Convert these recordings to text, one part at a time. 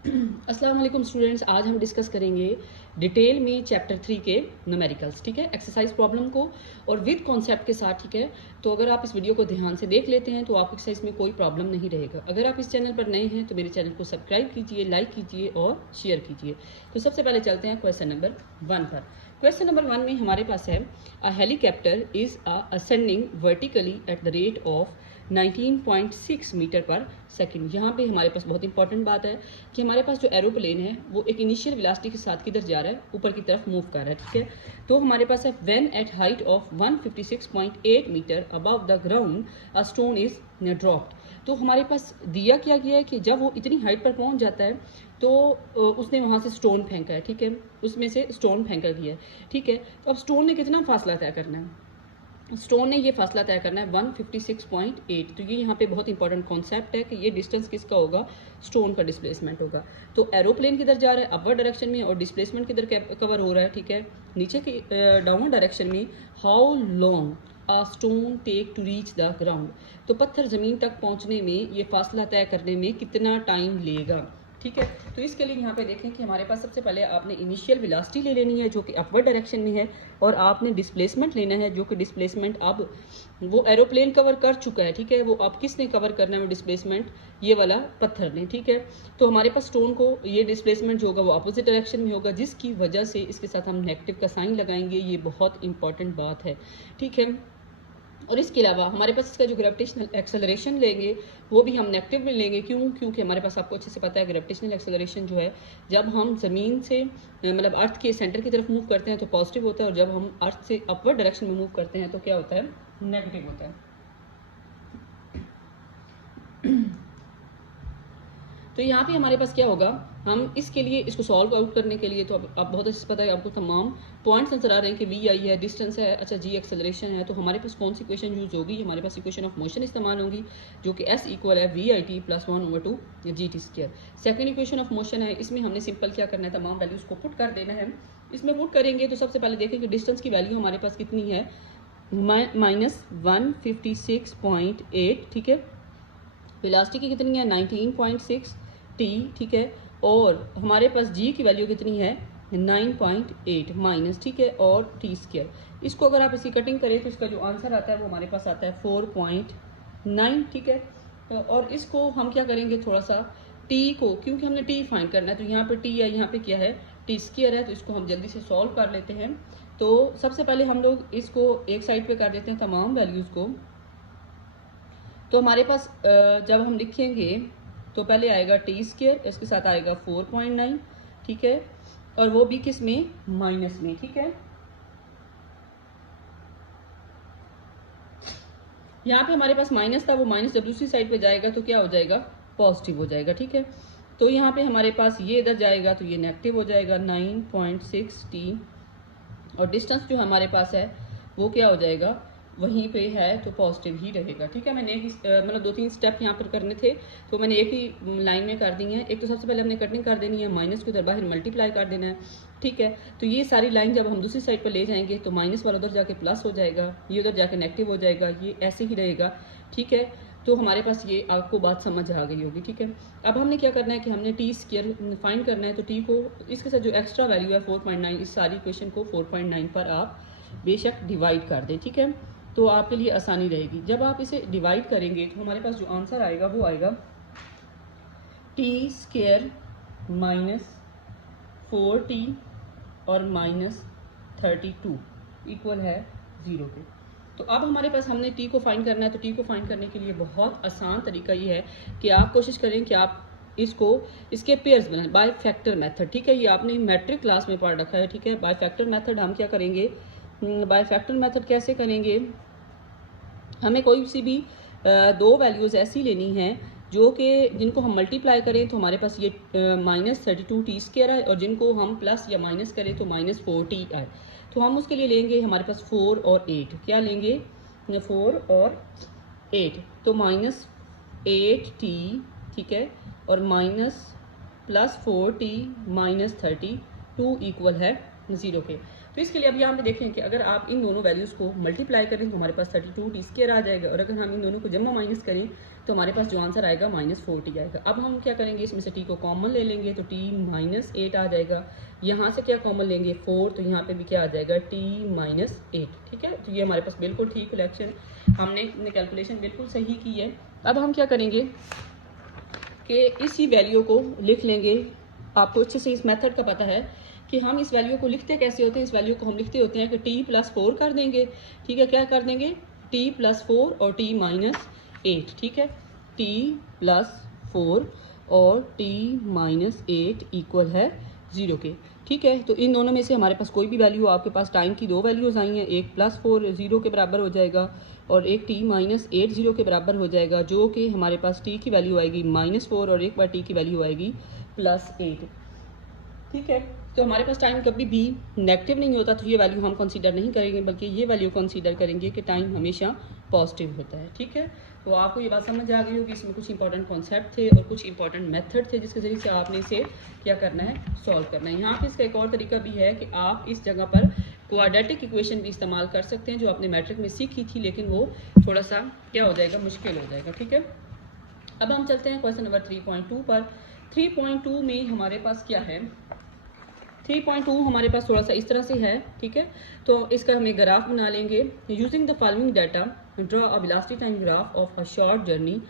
अस्सलाम वालेकुम स्टूडेंट्स, आज हम डिस्कस करेंगे डिटेल में चैप्टर 3 के न्यूमेरिकल्स। ठीक है, एक्सरसाइज प्रॉब्लम को और विद कॉन्सेप्ट के साथ। ठीक है, तो अगर आप इस वीडियो को ध्यान से देख लेते हैं तो आपको एक्सरसाइज में कोई प्रॉब्लम नहीं रहेगा। अगर आप इस चैनल पर नए हैं तो मेरे चैनल को सब्सक्राइब कीजिए, लाइक कीजिए और शेयर कीजिए। तो सबसे पहले चलते हैं क्वेश्चन नंबर 1 पर। क्वेश्चन नंबर 1 में हमारे पास है a helicopter is ascending vertically at the rate of 19.6 metre per second. यहाँ पे हमारे पास बहुत इंपॉर्टेंट बात है कि हमारे पास जो एरोप्लेन है वो एक इनिशियल वेलोसिटी के साथ किधर जा रहा है, ऊपर की तरफ मूव कर रहा है। ठीक है, तो हमारे पास है when at height of 156.8 metre above the ground a stone is dropped. तो हमारे पास दिया क्या गया है कि जब वो इतनी हाइट पर पहुंच जाता है तो उसने वहां से स्टोन फेंका है। ठीक है, उसमें से स्टोन फेंका गया है। ठीक है, तो अब स्टोन ने कितना फासला तय करना है? स्टोन ने ये फासला तय करना है 156.8। तो ये यहाँ पे बहुत इंपॉर्टेंट कॉन्सेप्ट है कि ये डिस्टेंस किसका होगा, स्टोन का डिस्प्लेसमेंट होगा। तो एरोप्लेन किधर जा रहा है, अपवर्ड डायरेक्शन में, और डिस्प्लेसमेंट किधर कवर हो रहा है। ठीक है, नीचे की डाउनवर्ड डायरेक्शन में। How long a stone take to reach the ground. तो पत्थर ज़मीन तक पहुँचने में, ये फासला तय करने में कितना टाइम लेगा। ठीक है, तो इसके लिए यहाँ पे देखें कि हमारे पास सबसे पहले आपने इनिशियल वेलोसिटी ले लेनी है जो कि अपवर्ड डायरेक्शन में है, और आपने डिस्प्लेसमेंट लेना है जो कि डिस्प्लेसमेंट अब वो एरोप्लेन कवर कर चुका है। ठीक है, वो अब किसने कवर करना है वो डिस्प्लेसमेंट, ये वाला पत्थर ने। ठीक है, तो हमारे पास स्टोन को ये डिस्प्लेसमेंट जो होगा वो अपोजिट डायरेक्शन में होगा, जिसकी वजह से इसके साथ हम नेगेटिव का साइन लगाएंगे। ये बहुत इंपॉर्टेंट बात है। ठीक है, और इसके अलावा हमारे पास इसका जो ग्रेविटेशनल एक्सेलरेशन लेंगे वो भी हम नेगेटिव में लेंगे। क्यों? क्योंकि हमारे पास आपको अच्छे से पता है ग्रेविटेशनल एक्सेलरेशन जो है, जब हम ज़मीन से मतलब अर्थ के सेंटर की तरफ मूव करते हैं तो पॉजिटिव होता है, और जब हम अर्थ से अपवर्ड डायरेक्शन में मूव करते हैं तो क्या होता है, नेगेटिव होता है। तो यहाँ पे हमारे पास क्या होगा, हम इसके लिए इसको सॉल्व आउट करने के लिए, तो अब बहुत अच्छे से पता है आपको, तमाम पॉइंट्स नजर आ रहे हैं कि वी आई है, डिस्टेंस है, अच्छा जी एक्सेलरेशन है। तो हमारे पास कौन सी इक्वेशन यूज होगी, हमारे पास इक्वेशन ऑफ मोशन इस्तेमाल होगी जो कि एस इक्वल है V I T plus 1/2 G T square. Second equation of motion है, इसमें हमने सिंपल क्या करना है, तमाम वैल्यूज को पुट कर देना है। इसमें पुट करेंगे तो सबसे पहले देखें कि डिस्टेंस की वैल्यू हमारे पास कितनी है, -156.8। ठीक है, वेलोसिटी की कितनी है, 19.6 टी। ठीक है, और हमारे पास जी की वैल्यू कितनी है, 9.8 माइनस, ठीक है, और टी स्क्वायर। इसको अगर आप इसकी कटिंग करें तो इसका जो आंसर आता है वो हमारे पास आता है 4.9। ठीक है, और इसको हम क्या करेंगे, थोड़ा सा टी को, क्योंकि हमने टी फाइंड करना है तो यहाँ पे टी है, यहाँ पे क्या है, टी स्क्वायर है, तो इसको हम जल्दी से सॉल्व कर लेते हैं। तो सबसे पहले हम लोग इसको एक साइड पे कर देते हैं तमाम वैल्यूज़ को। तो हमारे पास जब हम लिखेंगे तो पहले आएगा टी स्क्वायर, इसके साथ आएगा 4.9। ठीक है, और वो भी किस में, माइनस में। ठीक है, यहाँ पे हमारे पास माइनस था, वो माइनस जब दूसरी साइड पे जाएगा तो क्या हो जाएगा, पॉजिटिव हो जाएगा। ठीक है, तो यहाँ पे हमारे पास ये इधर जाएगा तो ये नेगेटिव हो जाएगा 9.6 टी, और डिस्टेंस जो हमारे पास है वो क्या हो जाएगा, वहीं पे है तो पॉजिटिव ही रहेगा। ठीक है, मैंने एक ही मतलब 2-3 स्टेप यहाँ पर करने थे तो मैंने एक ही लाइन में कर दी है। एक तो सबसे पहले हमने कटिंग कर देनी है, माइनस को उधर बाहर मल्टीप्लाई कर देना है। ठीक है, तो ये सारी लाइन जब हम दूसरी साइड पर ले जाएंगे तो माइनस वाला उधर जाके प्लस हो जाएगा, ये उधर जाके नेगेटिव हो जाएगा, ये ऐसे ही रहेगा। ठीक है, तो हमारे पास ये आपको बात समझ आ गई होगी। ठीक है, अब हमने क्या करना है कि हमने टी स्क्वायर फाइंड करना है, तो टी को इसके साथ जो एक्स्ट्रा वैल्यू है 4.9, इस सारी इक्वेशन को 4.9 पर आप बेशक डिवाइड कर दें। ठीक है, तो आपके लिए आसानी रहेगी। जब आप इसे डिवाइड करेंगे तो हमारे पास जो आंसर आएगा वो आएगा टी स्क्वायर -4t और -32 इक्वल है 0 के। तो अब हमारे पास हमने टी को फाइंड करना है, तो टी को फाइंड करने के लिए बहुत आसान तरीका ये है कि आप कोशिश करें कि आप इसको इसके पेयर्स बनाएं बाय फैक्टर मेथड। ठीक है, ये आपने मैट्रिक क्लास में पढ़ रखा है। ठीक है, बाय फैक्टर मेथड हम क्या करेंगे, बाय फैक्टर मेथड कैसे करेंगे, हमें कोई सी भी दो वैल्यूज़ ऐसी लेनी है जो कि जिनको हम मल्टीप्लाई करें तो हमारे पास ये -32 टी स्क्वायर है, और जिनको हम प्लस या माइनस करें तो -4t है। तो हम उसके लिए लेंगे हमारे पास 4 और 8, क्या लेंगे, 4 और 8, तो -8t। ठीक है, और माइनस +4t -32 इक्वल है 0 के। तो इसके लिए अब यहाँ पे देखें कि अगर आप इन दोनों वैल्यूज़ को मल्टीप्लाई करें तो हमारे पास 32 टी स्क्वायर आ जाएगा, और अगर हम इन दोनों को जमा माइनस करें तो हमारे पास जो आंसर आएगा -4t आएगा। अब हम क्या करेंगे, इसमें से t को कॉमन ले लेंगे तो t -8 आ जाएगा। यहाँ से क्या कॉमन लेंगे 4, तो यहाँ पे भी क्या आ जाएगा t -8। ठीक है, तो ये हमारे पास बिल्कुल ठीक रिएक्शन, हमने कैलकुलेशन बिल्कुल सही की है। अब हम क्या करेंगे कि इसी वैल्यू को लिख लेंगे। आपको अच्छे से इस मेथड का पता है कि हम इस वैल्यू को लिखते कैसे होते हैं। इस वैल्यू को हम लिखते होते हैं कि t+4 कर देंगे। ठीक है, क्या कर देंगे t+4 और t -8। ठीक है, t+4 और t -8 इक्वल है 0 के। ठीक है, तो इन दोनों में से हमारे पास कोई भी वैल्यू, आपके पास टाइम की दो वैल्यूज़ आई हैं, एक +4 0 के बराबर हो जाएगा और एक t -8 0 के बराबर हो जाएगा, जो कि हमारे पास t की वैल्यू आएगी -4 और एक बार t की वैल्यू आएगी +8। ठीक है, तो हमारे पास टाइम कभी भी नेगेटिव नहीं होता, तो ये वैल्यू हम कंसीडर नहीं करेंगे, बल्कि ये वैल्यू कंसीडर करेंगे कि टाइम हमेशा पॉजिटिव होता है। ठीक है, तो आपको ये बात समझ आ गई होगी, इसमें कुछ इंपॉर्टेंट कॉन्सेप्ट थे और कुछ इंपॉर्टेंट मेथड थे जिसके ज़रिए से आपने इसे क्या करना है, सॉल्व करना है। यहाँ पे इसका एक और तरीका भी है कि आप इस जगह पर क्वाड्रेटिक इक्वेशन भी इस्तेमाल कर सकते हैं, जो आपने मैट्रिक में सीखी थी, लेकिन वो थोड़ा सा क्या हो जाएगा, मुश्किल हो जाएगा। ठीक है, अब हम चलते हैं क्वेश्चन नंबर 3.2 पर। 3.2 में हमारे पास क्या है, 3.2 हमारे पास थोड़ा सा इस तरह से है। ठीक है, तो इसका हम एक ग्राफ बना लेंगे। Using the following data draw a velocity time graph of a short journey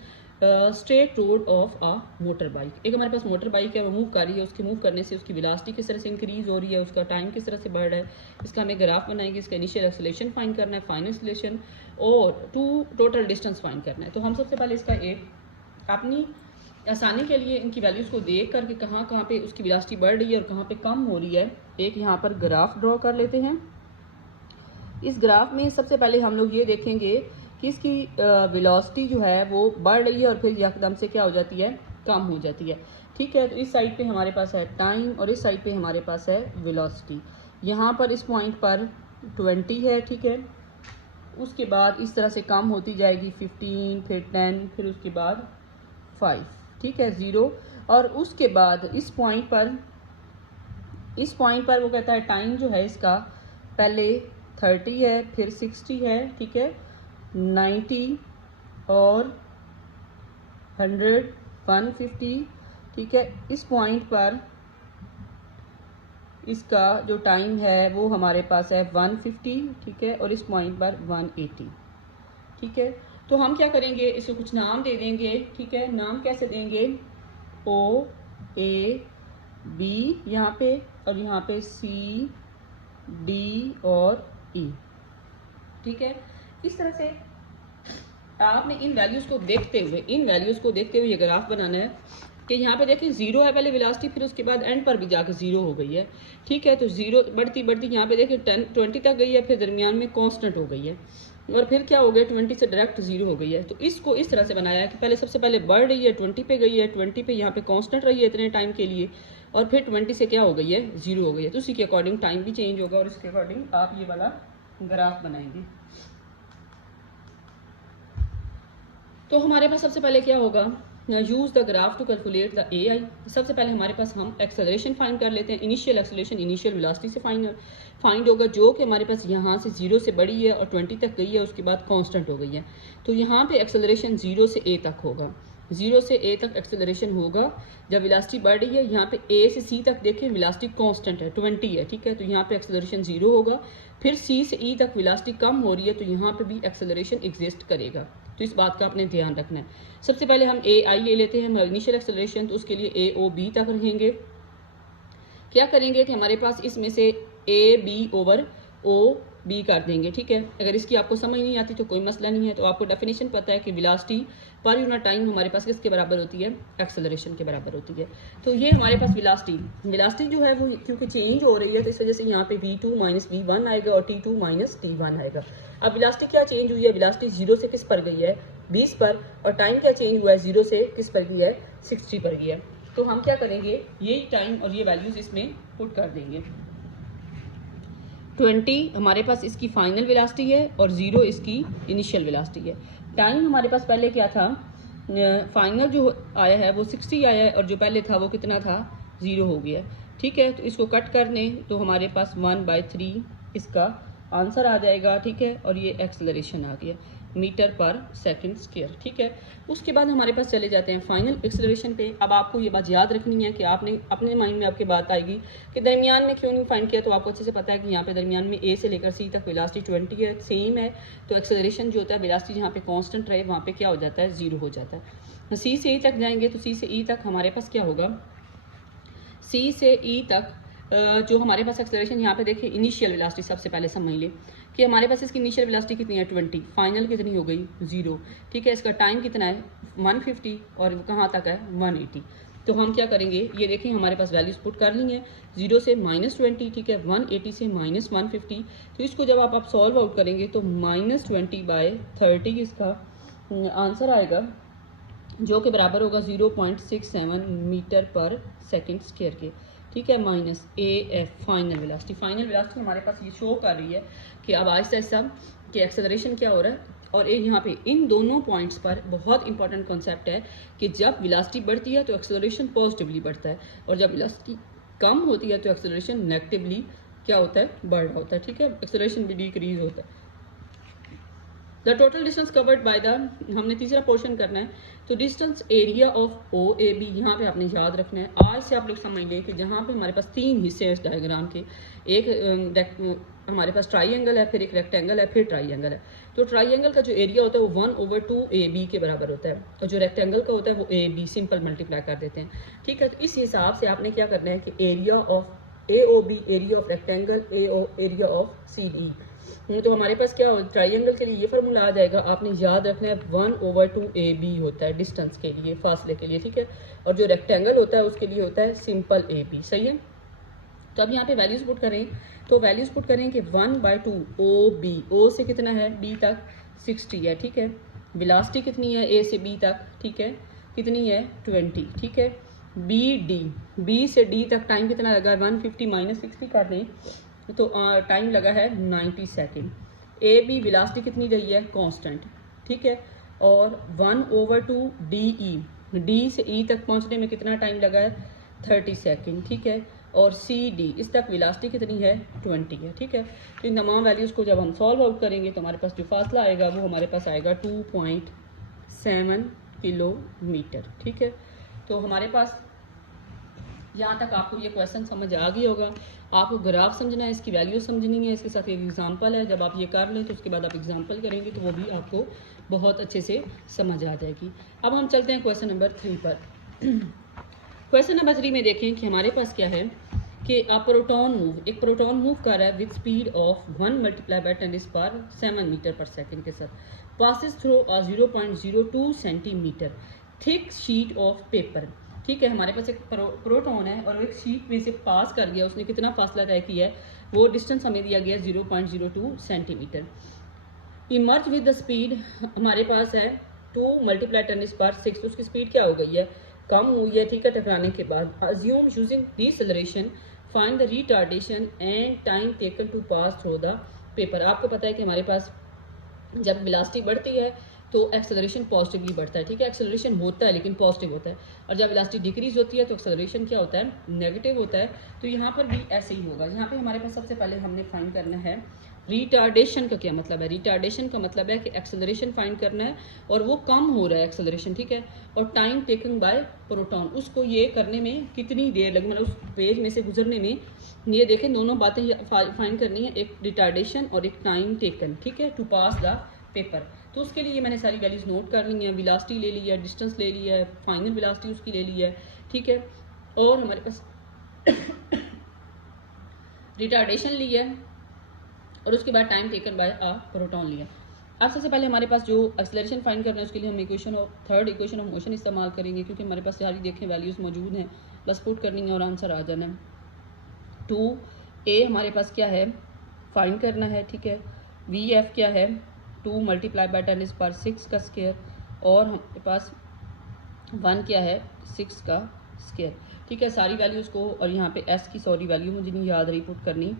straight road of a motor bike. एक हमारे पास मोटर बाइक है, वो मूव कर रही है, उसके मूव करने से उसकी वेलोसिटी किस तरह से इंक्रीज हो रही है, उसका टाइम किस तरह से बढ़ रहा है, इसका हमें ग्राफ बनाएंगे। इसका इनिशियल एक्सेलरेशन फाइंड करना है, फाइनल एक्सेलरेशन और टोटल डिस्टेंस फाइंड करना है। तो हम सबसे पहले इसका एक अपनी आसानी के लिए इनकी वैल्यूज़ को देख करके कहाँ कहाँ पे उसकी वेलोसिटी बढ़ रही है और कहाँ पे कम हो रही है, एक यहाँ पर ग्राफ ड्रॉ कर लेते हैं। इस ग्राफ में सबसे पहले हम लोग ये देखेंगे कि इसकी वेलोसिटी जो है वो बढ़ रही है और फिर एकदम से क्या हो जाती है, कम हो जाती है। ठीक है, तो इस साइड पे हमारे पास है टाइम और इस साइड पे हमारे पास है वेलोसिटी। यहाँ पर इस पॉइंट पर 20 है। ठीक है, उसके बाद इस तरह से कम होती जाएगी 15, फिर 10, फिर उसके बाद 5। ठीक है, 0। और उसके बाद इस पॉइंट पर वो कहता है टाइम जो है इसका पहले 30 है, फिर 60 है। ठीक है, 90 और 100, 150। ठीक है, इस पॉइंट पर इसका जो टाइम है वो हमारे पास है 150। ठीक है, और इस पॉइंट पर 180। ठीक है, तो हम क्या करेंगे, इसको कुछ नाम दे देंगे। ठीक है, नाम कैसे देंगे, O A B यहाँ पे और यहाँ पे C D और E। ठीक है, इस तरह से आपने इन वैल्यूज़ को देखते हुए ये ग्राफ बनाना है कि यहाँ पे देखिए 0 है पहले वेलोसिटी, फिर उसके बाद एंड पर भी जाकर 0 हो गई है। ठीक है, तो 0 बढ़ती यहाँ पे देखिए 20 तक गई है, फिर दरमियान में कांस्टेंट हो गई है और फिर क्या हो गया 20 से डायरेक्ट 0 हो गई है। तो इसको इस तरह से बनाया है कि पहले सबसे पहले बढ़ रही है, 20 पे गई है, 20 पे यहाँ पे कांस्टेंट रही है इतने टाइम के लिए और फिर 20 से क्या हो गई है, 0 हो गई है। तो उसी के अकॉर्डिंग टाइम भी चेंज होगा और इसके अकॉर्डिंग आप ये वाला ग्राफ बनाएंगे। तो हमारे पास सबसे पहले क्या होगा, use the graph to calculate the AI। सबसे पहले हमारे पास हम एक्सेलरेशन फाइंड कर लेते हैं। इनिशियल एक्सेलरेशन इनिशियल वेलोसिटी से फाइंड होगा, जो कि हमारे पास यहाँ से 0 से बढ़ी है और 20 तक गई है, उसके बाद कांस्टेंट हो गई है। तो यहाँ पे एक्सेलरेशन 0 से A तक होगा, 0 से A तक एक्सेलरेशन होगा जब वेलोसिटी बढ़ रही है। यहाँ पे A से C तक देखिए वेलोसिटी कांस्टेंट है 20 है। ठीक है, तो यहाँ पे एक्सेलरेशन 0 होगा। फिर C से E तक वेलोसिटी कम हो रही है, तो यहाँ पे भी एक्सेलरेशन एग्जिस्ट करेगा। तो इस बात का आपने ध्यान रखना है। सबसे पहले हम AI ले लेते हैं इनिशियल एक्सेलरेशन, तो उसके लिए AOB तक रहेंगे। क्या करेंगे कि हमारे पास इसमें से AB/OB कर देंगे। ठीक है, अगर इसकी आपको समझ नहीं आती तो कोई मसला नहीं है, तो आपको डेफिनेशन पता है कि वेलोसिटी पर यूनिट टाइम हमारे पास किसके बराबर होती है, एक्सेलरेशन के बराबर होती है। तो ये हमारे पास वेलोसिटी जो है वो क्योंकि चेंज हो रही है, तो इस वजह से यहाँ पे V2 - V1 आएगा और T2 - T1 आएगा। अब वेलोसिटी क्या चेंज हुई है, वेलोसिटी 0 से किस पर गई है, 20 पर, और टाइम क्या चेंज हुआ है, 0 से किस पर गई है, 60 पर गई है। तो हम क्या करेंगे, यही टाइम और ये वैल्यूज इसमें पुट कर देंगे। 20 हमारे पास इसकी फाइनल वेलोसिटी है और 0 इसकी इनिशियल वेलोसिटी है। टाइम हमारे पास पहले क्या था, फाइनल जो आया है वो 60 आया है और जो पहले था वो कितना था, 0 हो गया। ठीक है, तो इसको कट कर दें तो हमारे पास 1/3 इसका आंसर आ जाएगा। ठीक है, और ये एक्सेलरेशन आ गया। मीटर पर सेकंड स्क्वायर, ठीक है। उसके बाद हमारे पास चले जाते हैं फाइनल एक्सेलरेशन पे। अब आपको ये बात याद रखनी है कि आपने अपने माइंड में आपके बात आएगी कि दरमियान में क्यों नहीं फाइंड किया, तो आपको अच्छे से पता है कि यहाँ पे दरमियान में ए से लेकर सी तक वेलोसिटी 20 है, सेम है, तो एक्सेलरेशन जो होता है वेलोसिटी जहाँ पे कांस्टेंट रहे वहाँ पे क्या हो जाता है, 0 हो जाता है। सी से ई तक जाएंगे तो सी से ई तक हमारे पास क्या होगा, सी से ई तक जो हमारे पास एक्सेलरेशन यहाँ पे देखिए इनिशियल वेलोसिटी सबसे पहले समझ ले कि हमारे पास इसकी इनिशियल वेलोसिटी कितनी है 20, फाइनल कितनी हो गई 0, ठीक है। इसका टाइम कितना है 150 और कहाँ तक है 180। तो हम क्या करेंगे, ये देखिए हमारे पास वैल्यूज पुट कर ली हैं, 0 से -20, ठीक है, 180 से -150। तो इसको जब आप सॉल्व आउट करेंगे तो -20/30 इसका आंसर आएगा, जो कि बराबर होगा 0.67 मीटर पर सेकंड स्क्वायर के, ठीक है, minus AF final velocity. Final velocity हमारे पास ये शो कर रही है कि अब आहिस्ता आहिस्ता कि एक्सेलरेशन क्या हो रहा है। और एक यहाँ पे इन दोनों पॉइंट्स पर बहुत इंपॉर्टेंट कॉन्सेप्ट है कि जब वेलोसिटी बढ़ती है तो एक्सेलरेशन पॉजिटिवली बढ़ता है, और जब वेलोसिटी कम होती है तो एक्सेलरेशन नेगेटिवली क्या होता है, बढ़ रहा होता है, ठीक है, एक्सेलरेशन भी डिक्रीज होता है। The total distance covered by the, हमने तीसरा पोर्शन करना है, तो distance area of O A B यहाँ पे आपने याद रखना है। आज से आप लोग समझ लें कि जहाँ पे हमारे पास 3 हिस्से हैं इस डायग्राम के, एक हमारे पास ट्राइंगल है, फिर एक रेक्टेंगल है, फिर ट्राइंगल है। तो ट्राइंगल का जो एरिया होता है वो 1/2 AB के बराबर होता है, और जो रेक्टेंगल का होता है वो AB सिंपल मल्टीप्लाई कर देते हैं, ठीक है। तो इस हिसाब से आपने क्या करना है कि area of AOB, area of rectangle, area of CD, तो हमारे पास क्या हो, ट्राइंगल के लिए ये फार्मूला आ जाएगा, आपने याद रखना है 1/2 AB होता है डिस्टेंस के लिए, फासले के लिए, ठीक है। और जो रेक्टेंगल होता है उसके लिए होता है सिंपल AB, सही है। तो अब यहाँ पे वैल्यूज पुट करें, तो वैल्यूज पुट करें कि 1/2 OB, O से कितना है B तक 60 है, ठीक है। वेलोसिटी कितनी है A से B तक, ठीक है, कितनी है 20, ठीक है। BD, B से D तक टाइम कितना लगा, 150 - 60 कर दें तो टाइम लगा है 90 सेकेंड। AB वेलोसिटी कितनी रही है, कांस्टेंट, ठीक है। और 1/2 DE, D से E तक पहुंचने में कितना टाइम लगा है, 30 सेकेंड, ठीक है। और CD, इस तक वेलोसिटी कितनी है, 20 है, ठीक है। तो इन तमाम वैल्यूज़ को जब हम सॉल्व आउट करेंगे तो हमारे पास जो फासला आएगा वो हमारे पास आएगा 2.7 किलोमीटर, ठीक है। तो हमारे पास यहाँ तक आपको ये क्वेश्चन समझ आ गया होगा। आपको ग्राफ समझना है, इसकी वैल्यू समझनी है, इसके साथ एक एग्जांपल है। जब आप ये कर लें तो उसके बाद आप एग्जांपल करेंगे तो वो भी आपको बहुत अच्छे से समझ आ जाएगी। अब हम चलते हैं क्वेश्चन नंबर 3 पर। क्वेश्चन नंबर 3 में देखें कि हमारे पास क्या है कि एक प्रोटॉन मूव कर रहा है विद स्पीड ऑफ 1 × 10⁻⁷ मीटर पर सेकेंड के साथ, passes through a 0.02 centimetre thick sheet of paper, ठीक है। हमारे पास एक प्रोटॉन है और एक शीट में से पास कर गया, उसने कितना फासला तय किया है, वो डिस्टेंस हमें दिया गया 0.02 centimetre. Emerge with the speed हमारे पास है 2 × 10⁻⁶, तो उसकी स्पीड क्या हो गई है, कम हुई है, ठीक है, टकराने के बाद। Assume using deceleration, find the retardation and time taken to pass through the paper. आपको पता है कि हमारे पास जब वेलोसिटी बढ़ती है तो एक्सेलरेशन पॉजिटिवली बढ़ता है, ठीक है, एक्सेलरेशन होता है लेकिन पॉजिटिव होता है, और जब वेलोसिटी डिक्रीज होती है तो एक्सेलरेशन क्या होता है, नेगेटिव होता है। तो यहाँ पर भी ऐसे ही होगा। यहाँ पे हमारे पास सबसे पहले हमने फाइंड करना है रिटार्डेशन का क्या मतलब है। रिटार्डेशन का मतलब है कि एक्सेलरेशन फाइंड करना है और वो कम हो रहा है एक्सेलरेशन, ठीक है। और टाइम टेकन बाय प्रोटॉन, उसको ये करने में कितनी देर लगी, मतलब उस पेज में से गुजरने में। ये देखें दोनों बातें फाइंड करनी है, एक रिटार्डेशन और एक टाइम टेकन, ठीक है, टू पास द पेपर। तो उसके लिए मैंने सारी वैल्यूज नोट कर ली है, वेलोसिटी ले ली है, डिस्टेंस ले ली है, फाइनल वेलोसिटी उसकी ले ली है, ठीक है। और हमारे पास रिटार्डेशन ली है और उसके बाद time taken by a proton लिया। अब सबसे पहले हमारे पास जो एक्सेलरेशन फाइंड करना है उसके लिए हम थर्ड इक्वेशन ऑफ मोशन इस्तेमाल करेंगे, क्योंकि हमारे पास सारी देखें वैल्यूज़ मौजूद हैं, बस पुट करनी है और आंसर आ जाना है। 2a हमारे पास क्या है, फाइंड करना है, ठीक है। VF क्या है, 2 × 10⁻⁶ का स्क्वायर, और हमारे पास 1 क्या है, 6 का स्क्वायर, ठीक है। सारी वैल्यूज़ को, और यहाँ पे S की वैल्यू मुझे नहीं याद रही पुट करनी।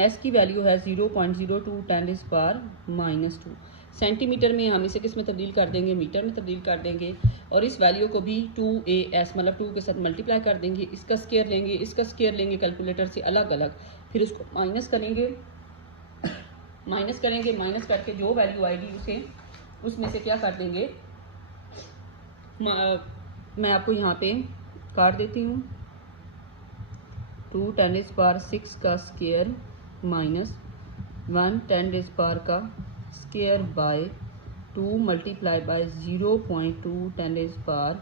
S की वैल्यू है 0.02 10⁻⁻²। सेंटीमीटर में हम इसे किस में तब्दील कर देंगे, मीटर में तब्दील कर देंगे, और इस वैल्यू को भी 2AS मतलब 2 के साथ मल्टीप्लाई कर देंगे, इसका स्क्वायर लेंगे, इसका स्क्वायर लेंगे कैलकुलेटर से अलग अलग, फिर उसको माइनस करेंगे, माइनस करके जो वैल्यू आएगी उसे उसमें से क्या कर देंगे, मैं आपको यहाँ पे काट देती हूँ, 2 10⁻6 का स्क्वायर माइनस 1 10⁻⁴ का स्क्वायर बाय 2 मल्टीप्लाई बाय 0.2 10⁻⁻²,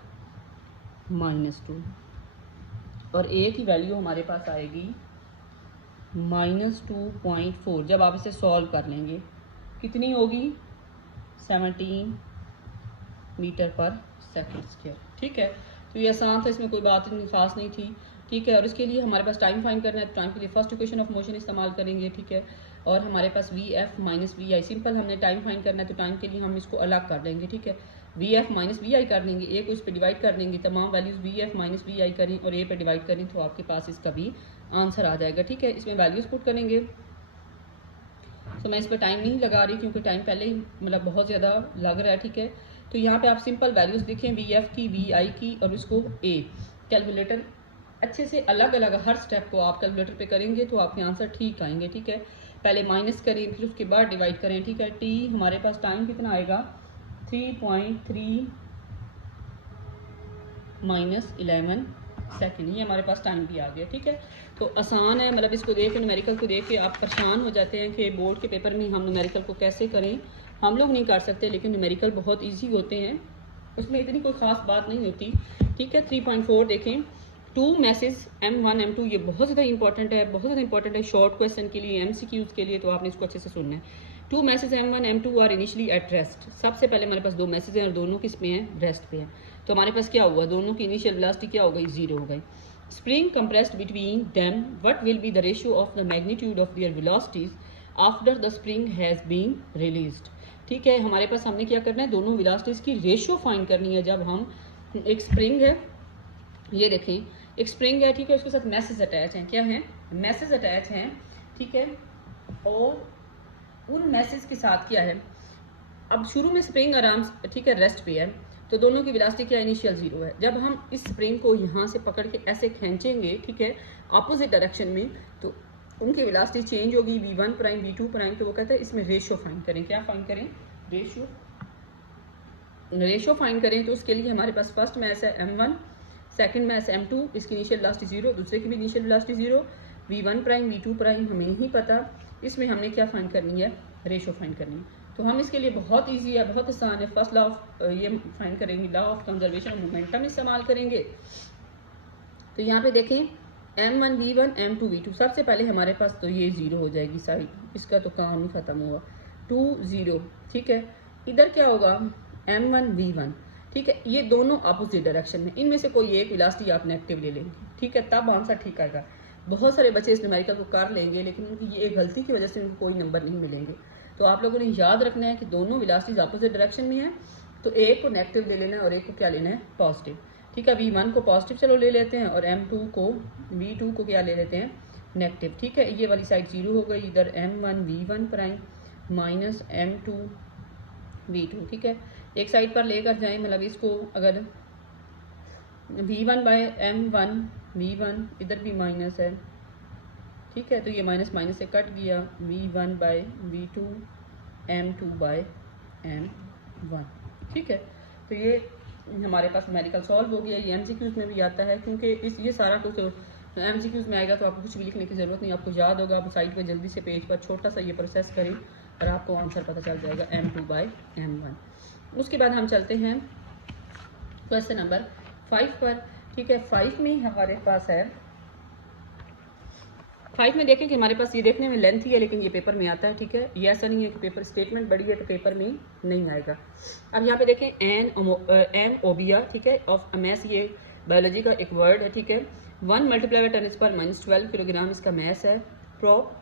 और ए की वैल्यू हमारे पास आएगी -2.4। जब आप इसे सॉल्व कर लेंगे कितनी होगी, 17 मीटर पर सेकंड स्क्वायर। ठीक है, तो ये आसान था, इसमें कोई बात इतनी खास नहीं थी। ठीक है, और इसके लिए हमारे पास टाइम फाइंड करना है, तो टाइम के लिए फर्स्ट इक्वेशन ऑफ मोशन इस्तेमाल करेंगे। ठीक है, और हमारे पास V F minus V I, simple हमने टाइम फाइंड करना है, तो टाइम के लिए हम इसको अलग कर देंगे। ठीक है, वी एफ माइनस वी आई कर देंगे, ए को इस पर डिवाइड कर देंगे, तमाम values V F minus V I करें और ए पे डिवाइड करें, तो आपके पास इसका भी आंसर आ जाएगा। ठीक है, इसमें वैल्यूज़ पुट करेंगे। तो मैं इस पर टाइम नहीं लगा रही क्योंकि टाइम पहले ही मतलब बहुत ज़्यादा लग रहा है। ठीक है, तो यहाँ पे आप सिंपल वैल्यूज़ देखें, वी एफ की, वी आई की और उसको ए। कैलकुलेटर अच्छे से अलग अलग हर स्टेप को आप कैलकुलेटर पे करेंगे तो आपके आंसर ठीक आएंगे। ठीक है, पहले माइनस करें, फिर उसके बाद डिवाइड करें। ठीक है, टी हमारे पास टाइम कितना आएगा, 3.3 माइनस 11 सेकेंड, ये हमारे पास टाइम भी आ गया। ठीक है, तो आसान है, मतलब इसको देख के न्यूमेरिकल को देख के आप परेशान हो जाते हैं कि बोर्ड के पेपर में हम न्यूमेरिकल को कैसे करें। हम लोग नहीं कर सकते, लेकिन न्यूमेरिकल बहुत इजी होते हैं, उसमें इतनी कोई ख़ास बात नहीं होती। ठीक है, 3.4 देखें, 2 मैसेज M1 M2, ये बहुत ज़्यादा इंपॉर्टेंट है, बहुत ज़्यादा इंपॉर्टेंट है शॉर्ट क्वेश्चन के लिए, MCQs के लिए, तो आपने इसको अच्छे से सुनना है। 2 masses M1 M2 are initially at rest. सबसे पहले हमारे पास 2 मैसेज हैं और दोनों किस में हैं, रेस्ट पे हैं। तो हमारे पास क्या हुआ, दोनों की इनिशियल वेलोसिटी क्या हो गई, 0 हो गई। Spring compressed between them, what will be the ratio of the magnitude of their velocities after the spring has been released. ठीक है, हमारे पास हमने क्या करना है, दोनों वेलोसिटीज की रेशियो फाइंड करनी है। जब हम एक स्प्रिंग है, ये देखें एक स्प्रिंग है, ठीक है, उसके साथ मैसेज अटैच हैं, क्या है, मैसेज अटैच हैं। ठीक है, और उन मैसेज के साथ क्या है, अब शुरू में स्प्रिंग आराम से, ठीक है, रेस्ट पे है, तो दोनों की वेलोसिटी क्या, इनिशियल 0 है। जब हम इस स्प्रिंग को यहाँ से पकड़ के ऐसे खींचेंगे, ठीक है, अपोजिट डायरेक्शन में, तो उनकी वेलोसिटी चेंज होगी, v1 प्राइम v2 प्राइम। तो वो कहते हैं इसमें रेशियो फाइंड करें, क्या फाइंड करें, रेशियो फाइंड करें। तो उसके लिए हमारे पास फर्स्ट मैस है m1, सेकंड मैस m2, इसकी इनिशियल वेलोसिटी 0, दूसरे की भी initial velocity 0, v1 prime v2 prime हमें नहीं पता, इसमें हमने क्या फाइंड करनी है, रेशियो फाइंड करनी है। तो हम इसके लिए बहुत इजी है, बहुत आसान है, फर्स्ट लॉ ऑफ ये फाइंड करेंगे, law of conservation of momentum इस्तेमाल करेंगे। तो यहाँ पे देखें m1 v1 m2 v2, सबसे पहले हमारे पास तो ये 0 हो जाएगी साइड, इसका तो काम ही खत्म हुआ, 2 0। ठीक है, इधर क्या होगा, m1 v1, ठीक है, ये दोनों अपोजिट डायरेक्शन में, इनमें से कोई एक वेलोसिटी आप नेगेटिव ले लेंगे। ठीक है, तब आंसर ठीक आएगा। बहुत सारे बच्चे इस न्यूमेरिकल को कर लेंगे, लेकिन उनकी ये गलती की वजह से उनको कोई नंबर नहीं मिलेंगे। तो आप लोगों ने याद रखना है कि दोनों वेलोसिटीज अपोजिट डायरेक्शन में है, तो एक को नेगेटिव ले लेना है और एक को क्या लेना है, पॉजिटिव। ठीक है, v1 को पॉजिटिव चलो ले लेते हैं और m2 को, v2 को क्या ले लेते हैं, नेगेटिव। ठीक है, ये वाली साइड 0 हो गई, इधर m1 v1 prime minus m2 v2। ठीक है, एक साइड पर लेकर जाएं, मतलब इसको अगर v1 बाय m1 v1, इधर भी माइनस है। ठीक है, तो ये माइनस माइनस से कट गया, v1 bye v2 m2 bye m1। ठीक है, तो ये हमारे पास न्यूमेरिकल सॉल्व हो गया। ये MCQs में भी आता है, क्योंकि इस ये सारा कुछ MCQs में आएगा, तो आपको कुछ भी लिखने की ज़रूरत नहीं, आपको याद होगा। आप साइड पे जल्दी से पेज पर छोटा सा ये प्रोसेस करें और आपको आंसर पता चल जाएगा, m2 बाय m1। उसके बाद हम चलते हैं क्वेश्चन नंबर 5 पर। ठीक है, 5 में हमारे पास है, 5 में देखें कि हमारे पास ये देखने में लेंथ ही है, लेकिन ये पेपर में आता है। ठीक है, ये ऐसा नहीं है कि पेपर स्टेटमेंट बड़ी है तो पेपर में नहीं आएगा। अब यहाँ पे देखें एन ओबिया, ठीक है, ऑफ मैस, ये बायोलॉजी का एक वर्ड है। ठीक है, 1 मल्टीप्लाई बाय 10⁻⁻12 किलोग्राम इसका मैस है। Prop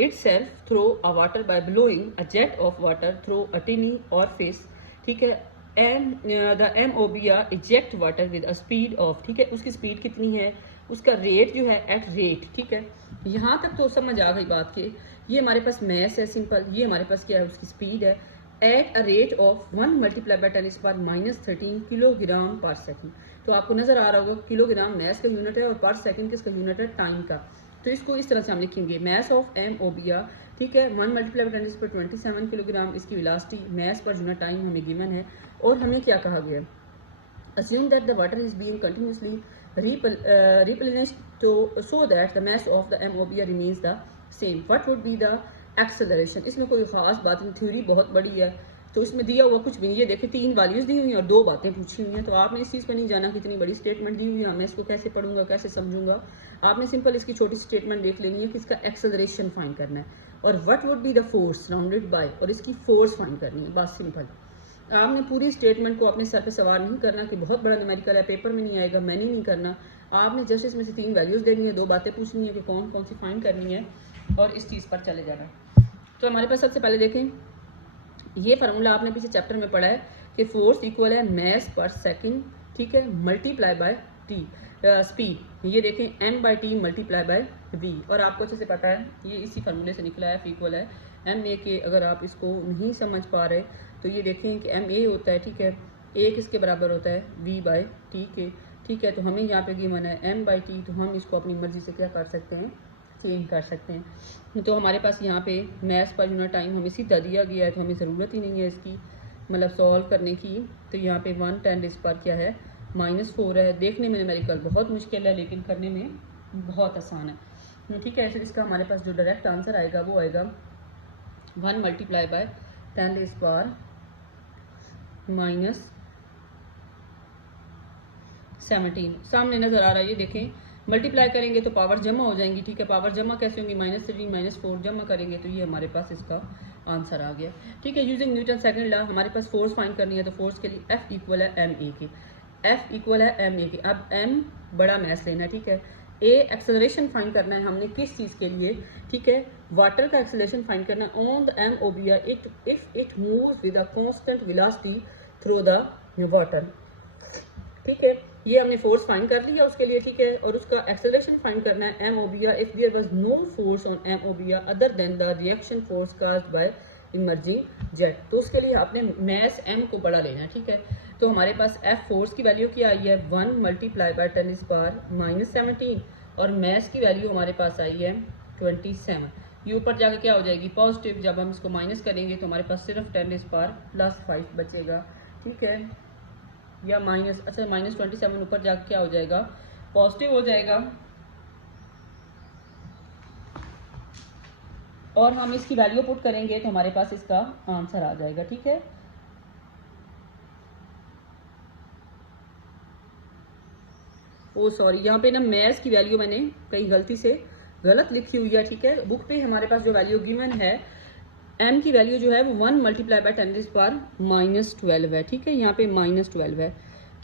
itself through a water by blowing a jet of water through a tiny orifice. ठीक है, the amoeba eject water with a speed of, ठीक है, उसकी स्पीड कितनी है, उसका रेट जो है एट रेट। ठीक है, यहाँ तक तो समझ आ गई बात के ये हमारे पास मैस है सिंपल, ये हमारे पास क्या है, उसकी स्पीड है at a rate of 1 multiply bye 10⁻⁻13 kilogram पर सेकेंड। तो आपको नजर आ रहा होगा किलोग्राम मैस का यूनिट है और पर सेकेंड किसका यूनिट है, टाइम का। तो इसको इस तरह से हम लिखेंगे, मैस ऑफ एम ओबिया, ठीक है। 1 मल्टीप्लाई बाई 10 पर 27 किलोग्राम इसकी velocity, mass per unit time हमें गिवन है। और हमें क्या कहा गया है, assume that the water is being continuously replenished so that the mass of the MOBR remains the same. What would be the acceleration? इसमें कोई ख़ास बात नहीं, थ्योरी बहुत बड़ी है तो इसमें दिया हुआ कुछ भी नहीं। ये देखिए 3 वैल्यूज़ दी हुई हैं और 2 बातें पूछी हुई हैं, तो आपने इस चीज़ पर नहीं जाना कि इतनी बड़ी स्टेटमेंट दी हुई है, मैं इसको कैसे पढ़ूंगा, कैसे समझूंगा। आपने सिंपल इसकी छोटी सी स्टेटमेंट देख लेनी है कि इसका एक्सेलरेशन फाइंड करना है और what would be the force surrounded by, और इसकी फोर्स फाइंड करनी है, बस सिंपल। आपने पूरी स्टेटमेंट को अपने सर पे सवार नहीं करना कि बहुत बड़ा न्यूमेरिकल है, पेपर में नहीं आएगा, मैंने नहीं करना। आपने जस्ट इसमें से 3 वैल्यूज़ देनी है, 2 बातें पूछनी है कि कौन कौन सी फाइंड करनी है और इस चीज़ पर चले जाना। तो हमारे पास सबसे पहले देखें, ये फार्मूला आपने पीछे चैप्टर में पढ़ा है कि फोर्स इक्वल है मैस पर सेकेंड, ठीक है, मल्टीप्लाई बाय टी स्पीड। ये देखें m/t मल्टीप्लाई बाय v, और आपको अच्छे से पता है ये इसी फार्मूले से निकला है, F इक्वल है ma के। अगर आप इसको नहीं समझ पा रहे तो ये देखें कि ma होता है, ठीक है, a किसके बराबर होता है v/t के, ठीक है। तो हमें यहाँ पे गिवन है m/t, तो हम इसको अपनी मर्जी से क्या कर सकते हैं, चेंज कर सकते हैं। तो हमारे पास यहाँ पे मैथ्स पर यूनिट टाइम हमें सीधा दिया गया है, तो हमें ज़रूरत ही नहीं है इसकी मतलब सॉल्व करने की। तो यहाँ पे 110 पर क्या है, -4 है। देखने में न्यूमेरिकल बहुत मुश्किल है लेकिन करने में बहुत आसान है, ठीक है। फिर इसका हमारे पास जो डायरेक्ट आंसर आएगा वो आएगा 1 मल्टीप्लाई बाय 10 पावर -17 सामने नज़र आ रहा है। ये देखें मल्टीप्लाई करेंगे तो पावर जमा हो जाएंगी, ठीक है। पावर जमा कैसे होंगी, -3 -4 जमा करेंगे तो ये हमारे पास इसका आंसर आ गया, ठीक है। यूजिंग न्यूटन सेकंड लॉ हमारे पास फोर्स फाइंड करनी है, तो फोर्स के लिए F इक्वल है ma के, F इक्वल है ma के। अब m बड़ा मैस लेना है, ठीक है। a एक्सेलरेशन फाइंड करना है हमने किस चीज़ के लिए, ठीक है, वाटर का एक्सेलरेशन फाइंड करना है on the MOBR if it moves with a constant velocity through the water, ठीक है। ये हमने फोर्स फाइंड कर लिया उसके लिए, ठीक है। और उसका एक्सेलरेशन फाइंड करना है MOBR if there was no force on MOBR other than the reaction force caused by emerging jet. तो उसके लिए आपने मैस m को बड़ा लेना है, ठीक है। तो हमारे पास F फोर्स की वैल्यू क्या आई है 1 मल्टीप्लाई बाय 10 -17 और मैस की वैल्यू हमारे पास आई है 27। ये ऊपर जाकर क्या हो जाएगी पॉजिटिव, जब हम इसको माइनस करेंगे तो हमारे पास सिर्फ 10⁻⁵ बचेगा, ठीक है, या -27 ऊपर जाकर क्या हो जाएगा पॉजिटिव हो जाएगा। और हम इसकी वैल्यू पुट करेंगे तो हमारे पास इसका आंसर आ जाएगा, ठीक है। ओ सॉरी, यहाँ पे ना मैथ्स की वैल्यू मैंने कहीं गलती से गलत लिखी हुई है, ठीक है। बुक पे हमारे पास जो वैल्यू गिवन है m की वैल्यू जो है वो 1 मल्टीप्लाई बाय 10⁻⁻12 है, ठीक है। यहाँ पे -12 है,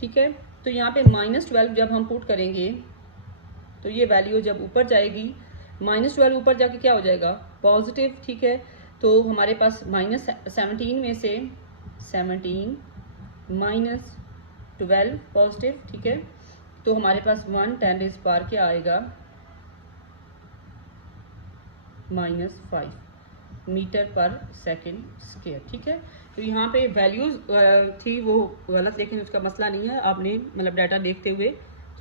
ठीक है। तो यहाँ पे -12 जब हम पुट करेंगे तो ये वैल्यू जब ऊपर जाएगी -12 ऊपर जाके क्या हो जाएगा पॉजिटिव, ठीक है। तो हमारे पास -17 में से 17 -12 पॉजिटिव, ठीक है। तो हमारे पास 110 क्या आएगा -5 मीटर पर सेकेंड स्क्वायर, ठीक है। तो यहाँ पे वैल्यूज थी वो गलत, लेकिन उसका मसला नहीं है, आपने मतलब डाटा देखते हुए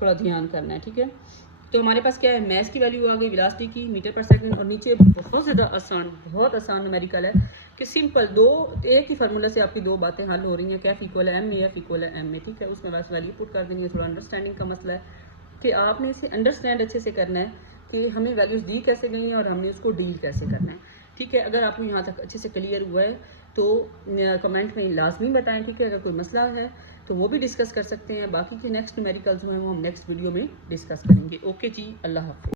थोड़ा ध्यान करना है, ठीक है। तो हमारे पास क्या है मैस की वैल्यू आ गई वेलोसिटी की मीटर पर सेकंड, और नीचे बहुत ज़्यादा आसान, बहुत आसान न्यूमेरिकल है कि सिंपल एक ही फार्मूला से आपकी 2 बातें हल हो रही हैं कि F इक्वल है m, F इक्वल है ma, ठीक है। उसमें बस वैल्यू पुट कर देनी है। थोड़ा अंडरस्टैंडिंग का मसला है कि आपने इसे अंडरस्टैंड अच्छे से करना है कि हमें वैल्यूज़ दी कैसे गई हैं और हमने उसको डील कैसे करना है, ठीक है। अगर आपको यहाँ तक अच्छे से क्लियर हुआ है तो कमेंट में लाजमी बताएं, ठीक है। अगर कोई मसला है तो वो भी डिस्कस कर सकते हैं। बाकी के नेक्स्ट न्यूमेरिकल्स जो हैं वो हम नेक्स्ट वीडियो में डिस्कस करेंगे। ओके जी, अल्लाह हाफ़िज़।